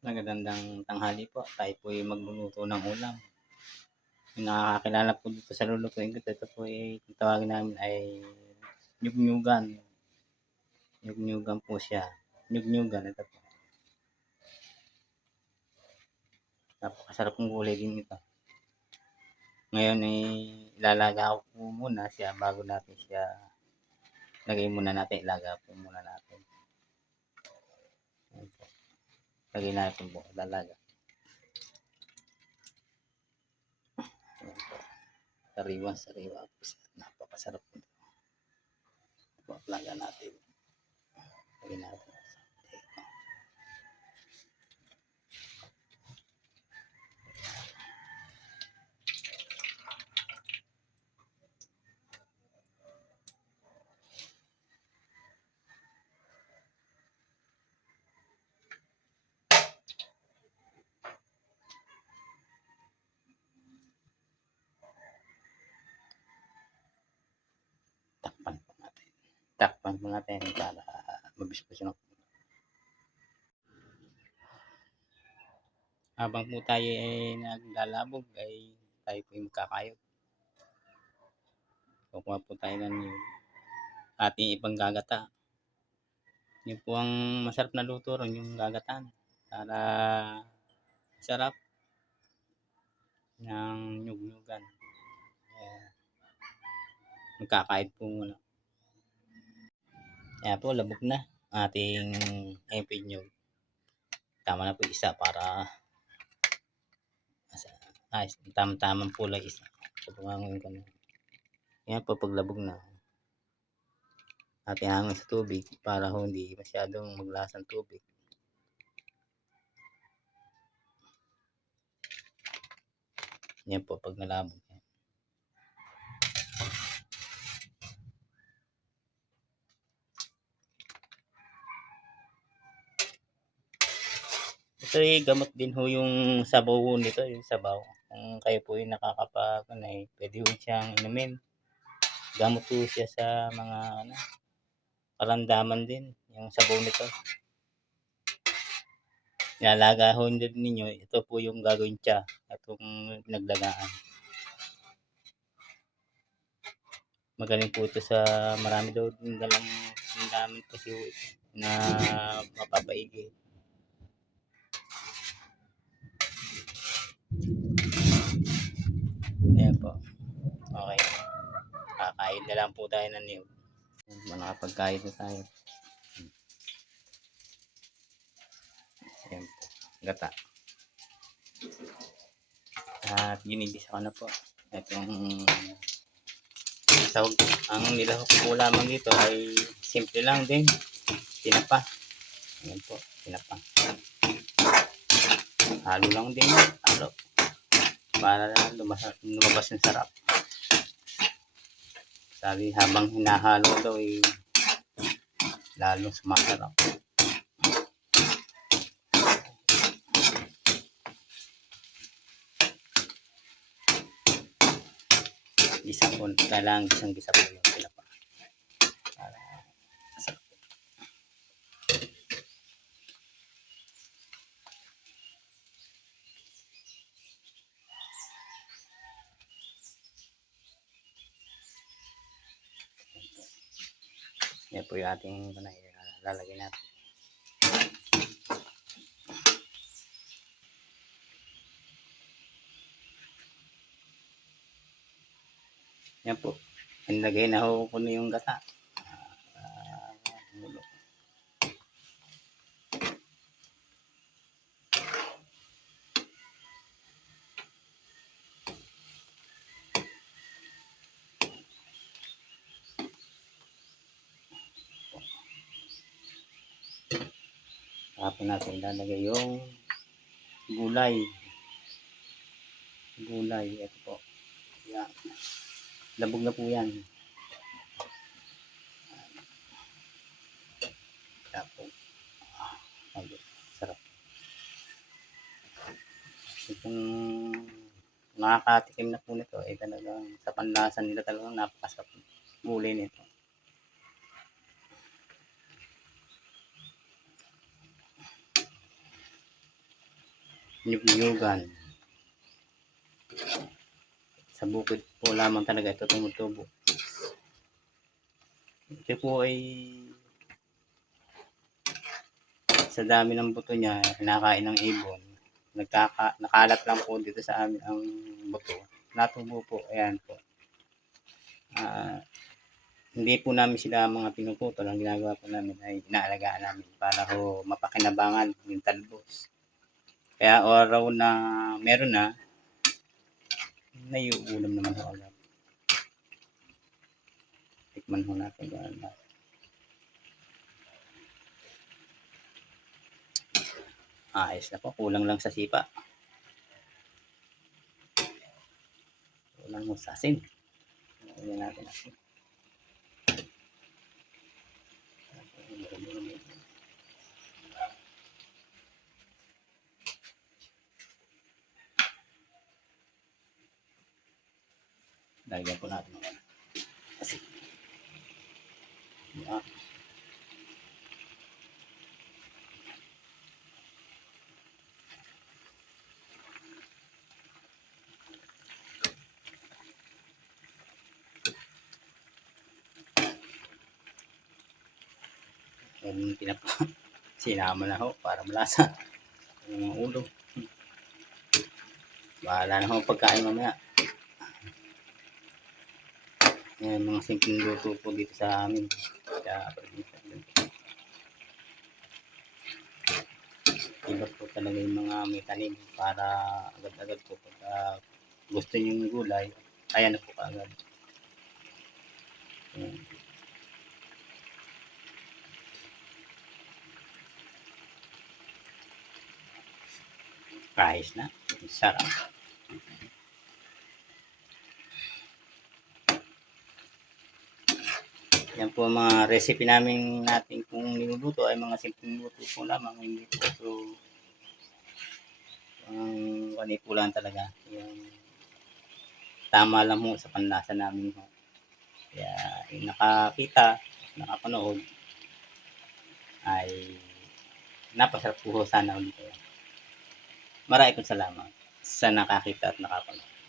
Magagandang tanghali po. Tayo po ay magluluto ng ulam. Yung nakakakilala po dito sa lulutuin ko, ito po ay kung tawagin namin ay nyug-nyugan. Nyug-nyugan po siya. Nyug-nyugan, ito po. Napakasarap ng gulay din ito. Ngayon ay ilalaga ko po muna siya bago natin siya lagay muna natin. Ilaga po muna natin. Ayan po. Lagay natin po. Ilalaga. Ayan po. Sariwa-sariwa po. Napakasarap po. Laga natin. Lagay natin. Takpan po natin para mabisbis yung habang po tayo ay naglalabog ay tayo po ay magkakayod. Kukuha po tayo ng ating ibang gagata. Yun po ang masarap na luto ron, yung gagataan. Para sarap ng nyug-nyugan. Magkakayod po muna. Kaya po, labog na ating MP nyug. Tama na po isa para tamang pulay isa. So, panganguin ko na. Yan po, paglabog na. Ating hangin sa tubig para hindi masyadong maglasang tubig. Yan po, pag nalabog. Ito ay gamot din ho yung sabaw nito, yung sabaw. Kung kayo po yung nakakapag, pwede ho siyang inumin. Gamot po siya sa mga karamdaman din, yung sabaw nito. Ilalaga ho din ninyo, ito po yung gagawin siya, itong pinaglagaan. Magaling po ito sa marami daw din dalang namin kasi na mapapaigi. Ayan po. Okay. Kakain na lang po tayo ng niyog. Nakapagkain na tayo. Ayan po. Gata. At ginigisa ko na po. Itong tawag, ang nilahok po lamang dito ay simple lang din. Tinapa. Ayan po. Tinapa. Halo lang din. Halo. Para lumabas yung sarap. Sabi habang hinahalo daw ay lalong sumasarap. Gisa po. Kailangan gisang-gisa po yung tinapa. Para masarap. Yan po yung ating lalagay natin. Yan po. Nilagay na ho ko na yung gata. Tapos natin ilalagay yung gulay. Ito po. Yan. Labog na po yan. Tapos, sarap. Itong nakakatikim na po nito, talagang sa panlasa nila talagang napakasarap gulay nito. nyug-nyugan. Sa bukid po lamang talaga ito tumutubo. Ito po ay sa dami ng buto niya, kinakain ng ibon. Nakalat lang po dito sa amin ang buto. Natubo po, ayan po. Hindi po namin sila mga pinuputol. Ang ginagawa po namin ay inaalagaan namin para ho mapakinabangan yung talbos. Kaya araw na meron na, naiuulam naman ho agad. Tikman ho natin kung ano. Ayos na po, kulang lang sa sipa. Kulang mo sa asin. Lagyan natin asin. Lagyan po natin ng asin. Yan. Yung sinama na ho para malasa yung ulo. Bahala na ho pagkain mamaya. Yan, mga simpleng luto po dito sa amin. Sa probinsya. Iba po talaga yung mga may tanim para agad-agad po pagka gusto nyo yung gulay, ayan na po kaagad. Yan. Ayos na. Sarap. Yan po ang mga recipe natin kung niluluto ay mga simpleng luto po lamang. Hindi po so ang po lang talaga. Yung tama lang mo sa panlasa namin ho. Kaya yung nakakita, nakapanood ay napasarap po sana ulit. Maraming salamat sa nakakita at nakapanood.